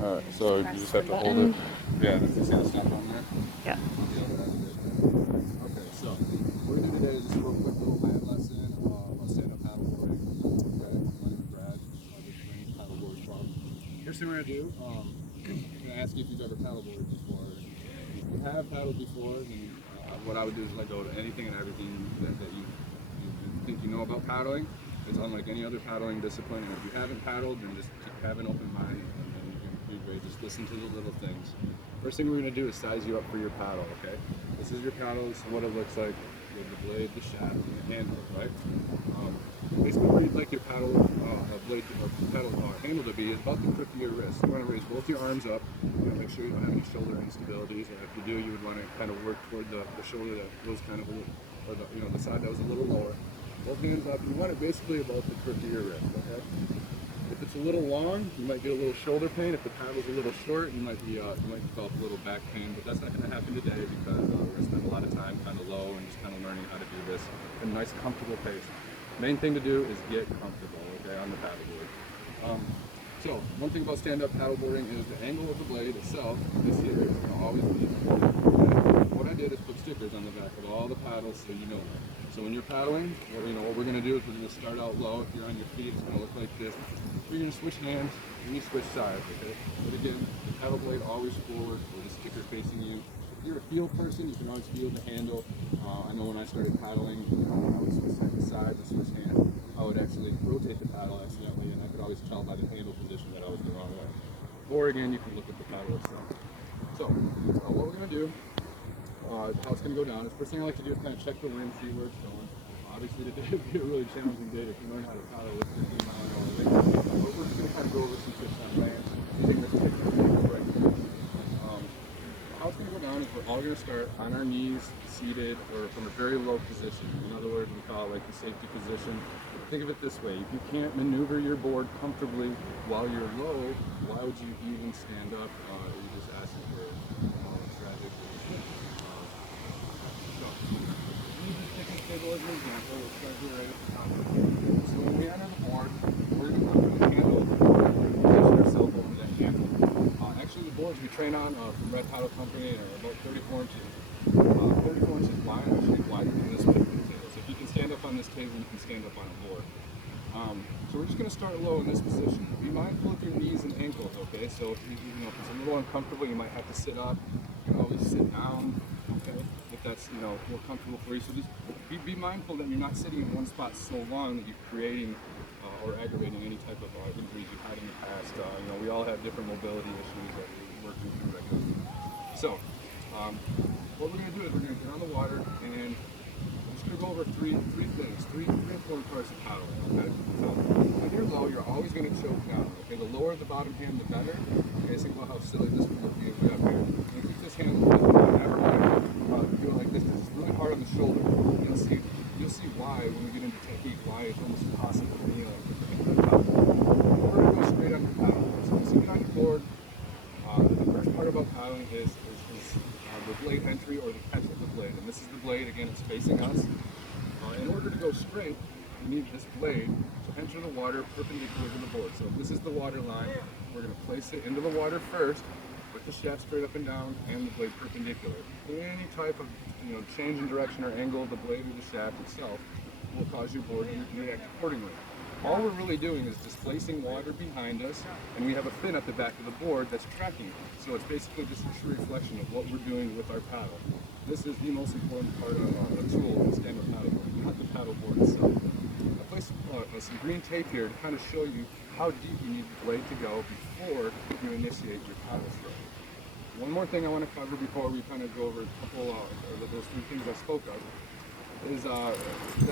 Alright, so you Press just the have to hold it. button. Yeah, you see the snap on there? Yeah. On the other end of it. Okay, so what we're gonna do today is just a real quick little land lesson on stand-up paddleboarding. Okay, my name is Brad. This is Range Paddleboard Club. First thing we're gonna do, I'm gonna ask you if you've ever paddleboarded before. If you have paddled before, then what I would do is let go of anything and everything that you think you know about paddling. It's unlike any other paddling discipline, and if you haven't paddled, then just have an open mind and you can be great. Just listen to the little things. First thing we're gonna do is size you up for your paddle. Okay, this is your paddle. This is what it looks like with the blade, the shaft, and the handle. Right. Basically, where you'd like your paddle blade or paddle handle to be is about the crook of your wrist. You want to raise both your arms up. You want to make sure you don't have any shoulder instabilities. And if you do, you would want to kind of work toward the shoulder that was kind of a little, or the side that was a little lower. Both hands up. You want it basically about the crook of your wrist. Okay. If it's a little long, you might get a little shoulder pain. If the paddle's a little short, you might develop a little back pain. But that's not going to happen today because we're going to spend a lot of time kind of low and just kind of learning how to do this at a nice, comfortable pace. Main thing to do is get comfortable, okay, on the paddleboard. So one thing about stand-up paddleboarding is the angle of the blade itself. This here is going to always be. What I did is put stickers on the back of all the paddles so you know that. So when you're paddling, what we're going to do is we're going to start out low. If you're on your feet, it's going to look like this. You're going to switch hands and you switch sides, okay? But again, the paddle blade always forward with the sticker facing you. If you're a feel person, you can always feel the handle. I know when I started paddling, when I would switch side to side and switch hands, I would actually rotate the paddle accidentally, and I could always tell by the handle position that I was the wrong way. Or again, you can look at the paddle itself. So, what we're going to do, how it's going to go down, is first thing I like to do is kind of check the wind, see where it's going. Obviously, today would be a really challenging day if you learn how to paddle with 15 mile an hour wind. But we're just going to kind of go over some tips on land using this technique right here. How it's going to go down is we're all going to start on our knees, seated, or from a very low position. In other words, we call it like the safety position. Think of it this way: if you can't maneuver your board comfortably while you're low, why would you even stand up? You're just asking for tragic. So, use this picnic table as an example. We'll start here right at the top. So when we enter the board, we're going to look for the handle, position ourselves over that handle. Actually, the boards we train on from Red Paddle Company are about 34 inches. 34 inches wide, actually wider than this picnic table. So if you can stand up on this table, you can stand up on a board. So we're just going to start low in this position. Be mindful of your knees and ankles, okay? So if if it's a little uncomfortable, you might have to sit up. You can always sit down, okay? If that's more comfortable for you. So just be mindful that you're not sitting in one spot so long that you're creating or aggravating any type of injuries you've had in the past. We all have different mobility issues that we're working through regularly. So, what we're going to do is we're going to get on the water and I'm just going to go over three things, three important parts of paddling. Okay. So when you're low, you're always going to choke down. Okay. The lower the bottom hand, the better. Okay. Think about how silly this would look being way up here. And keep this hand lifted. Never mind doing like this because it's really hard on the shoulder. You'll see why when we get into technique. Why it's almost impossible to kneel like this. We're going to go straight on your paddle. So once you get on your board, the first part about paddling is the blade entry or the catch of the blade. And this is the blade, again, it's facing us. In order to go straight, you need this blade to enter the water perpendicular to the board. So if this is the water line, we're going to place it into the water first with the shaft straight up and down and the blade perpendicular. Any type of change in direction or angle of the blade or the shaft itself will cause your board to react accordingly. All we're really doing is displacing water behind us, and we have a fin at the back of the board that's tracking it. So it's basically just a true reflection of what we're doing with our paddle. This is the most important part of a tool in stand-up paddleboarding, not the paddleboard itself. I placed some green tape here to kind of show you how deep you need the blade to go before you initiate your paddle stroke. One more thing I want to cover before we kind of go over a couple of those three things I spoke of is that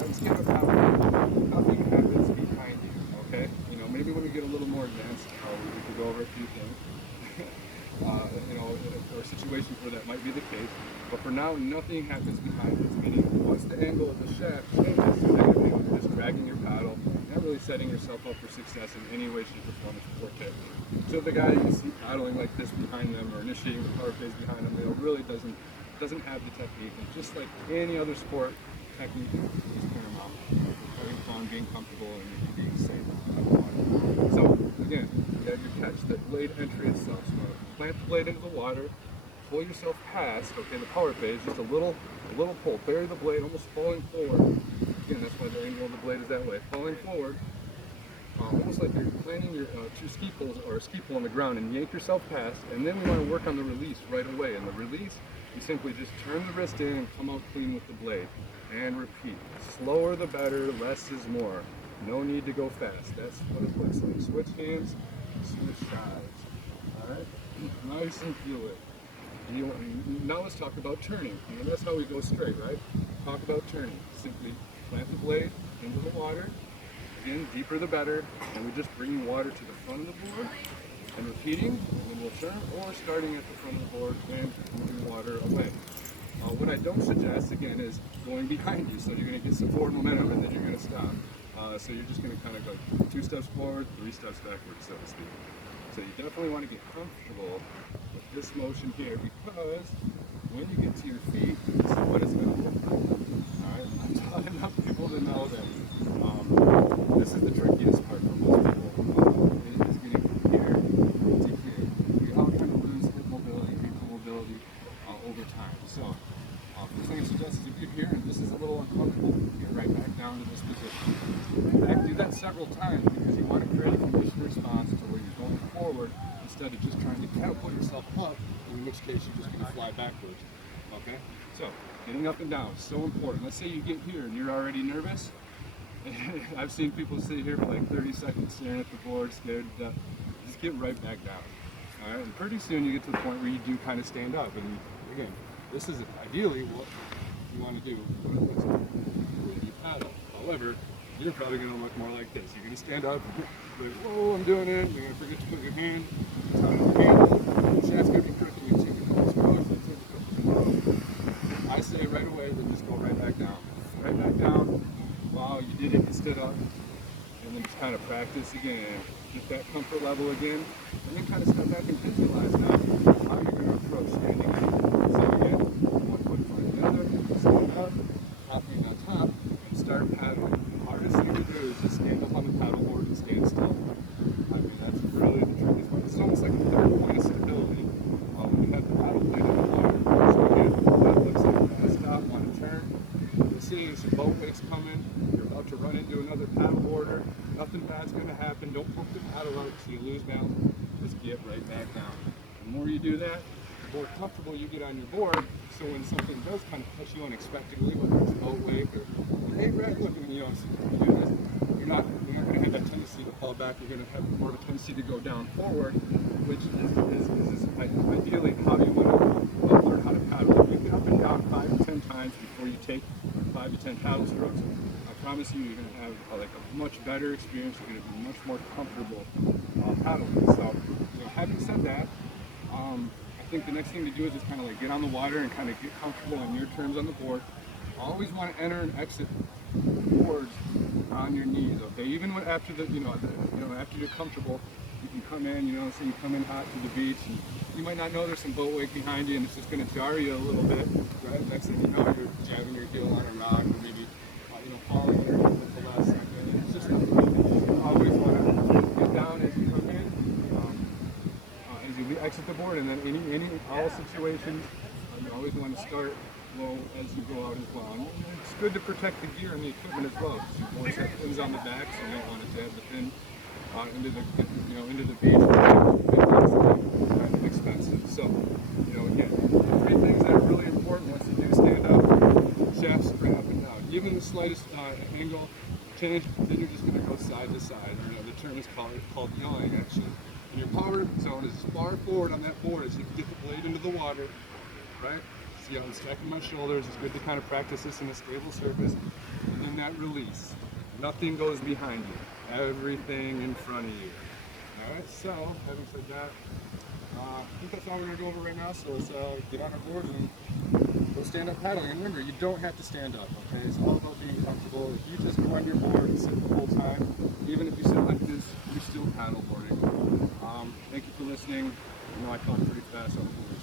in stand-up paddleboarding, nothing happens behind you, okay? Maybe when we get a little more advanced, we could go over a few things, or situations where that might be the case. But for now, nothing happens behind us, meaning once the angle of the shaft changes to negative, you're just dragging your paddle, not really setting yourself up for success in any way, shape, or form or tip. So the guy you see paddling like this behind them or initiating the power phase behind them, really doesn't have the technique. And just like any other sport, technique is paramount. Having fun, being comfortable, and being safe. So again, you have your catch, the blade entry itself. plant the blade into the water, pull yourself past, okay, the power phase, just a little pull, bury the blade, almost falling forward. Again, that's why the angle of the blade is that way, falling forward, almost like you're planting your two ski poles or a ski pole on the ground and yank yourself past, and then we want to work on the release right away. And the release, you simply just turn the wrist in and come out clean with the blade. And repeat. Slower the better, less is more. No need to go fast. That's what it looks like. Switch hands, switch sides. Alright? Nice and fluid. Now let's talk about turning. That's how we go straight, right? Talk about turning. Simply plant the blade into the water. Again, deeper the better. And we're just bringing water to the front of the board and repeating, and then we'll turn, or starting at the front of the board and moving water away. What I don't suggest, again, is going behind you. So you're going to get some forward momentum and then you're going to stop. So you're just going to kind of go 2 steps forward, 3 steps backwards, so to speak. So you definitely want to get comfortable with this motion here, because when you get to your feet, this is what it's going to look like. Alright, I've taught enough people to know that this is the trickiest part for most people. Is getting from here to here. We all kind of lose hip mobility, ankle mobility over time. So, first thing I suggest is if you're here and this is a little uncomfortable, get right back down to this position. In fact, do that several times, because you want to create a conditioned response to where you're going forward instead of just trying to catapult yourself up, in which case you're just going to fly backwards. Okay? So, getting up and down is so important. Let's say you get here and you're already nervous. I've seen people sit here for like 30 seconds staring at the board, scared to death. Just get right back down. Alright? And pretty soon you get to the point where you do kind of stand up. And again, this is ideally what you want to do when you paddle. However, you're probably going to look more like this. You're going to stand up, like, whoa, I'm doing it. You're going to forget to put your hand on your handle. The shaft's going to be crooked. You're taking those strokes. I say right away, then just go right back down. Right back down. Wow, you did it. You stood up. And then just kind of practice again. Get that comfort level again. And then kind of step back and visualize now how you're going to approach standing up. So again, one foot in front of the other. Stand up. Top hand on top. And start paddling. The hardest thing to do is just stand up on the paddleboard and stand still. I mean, that's really the trickiest part. It's almost like a third point of stability when you have the paddle blade in the water. So again, that looks like a stop, want to turn. You're seeing some boat wakes coming. You're about to run into another paddleboarder. Nothing bad's going to happen. Don't poke the paddle out so you lose balance. Just get right back down. The more you do that, the more comfortable you get on your board. So when something does kind of touch you unexpectedly, whether it's a boat wake or hey, Brad, look, you're not going to have that tendency to fall back. You're going to have more of a tendency to go down forward, which is ideally how you want to learn how to paddle. You get up and down 5 to 10 times before you take 5 to 10 paddle strokes. I promise you, you're going to have like a much better experience. You're going to be much more comfortable paddling. So, having said that, I think the next thing to do is just kind of like get on the water and kind of get comfortable on your terms on the board. Always want to enter and exit boards on your knees. Okay, even when after after you're comfortable, you can come in. So you come in hot to the beach, and you might not know there's some boat wake behind you, and it's just going to jar you a little bit. Right? Next thing you know, you're jabbing your heel on a rock, or maybe falling underneath at the last second. It's just you always want to get down as you come in, as you exit the board, and then all situations, you always want to start low as you go out as well. And it's good to protect the gear and the equipment as well. You always have pins on the back, so you don't want to jab the pin into the beach. It's kind of expensive. So, again, 3 things that are really important once you do stand up: shafts spring up and down. Even the slightest angle change, then you're just going to go side to side. The term is called yawing action. And your power zone is as far forward on that board as you can get the blade into the water, right? See, I'm stacking my shoulders. It's good to kind of practice this in a stable surface. And then that release. Nothing goes behind you. Everything in front of you. All right, so having said that, I think that's all we're going to go over right now. So let's get on our board and go stand up paddling. And remember, you don't have to stand up, okay? It's all about being comfortable. If you just go on your board and sit the whole time, even if you sit like this, you're still paddleboarding. Thank you for listening. I talk pretty fast on the boards.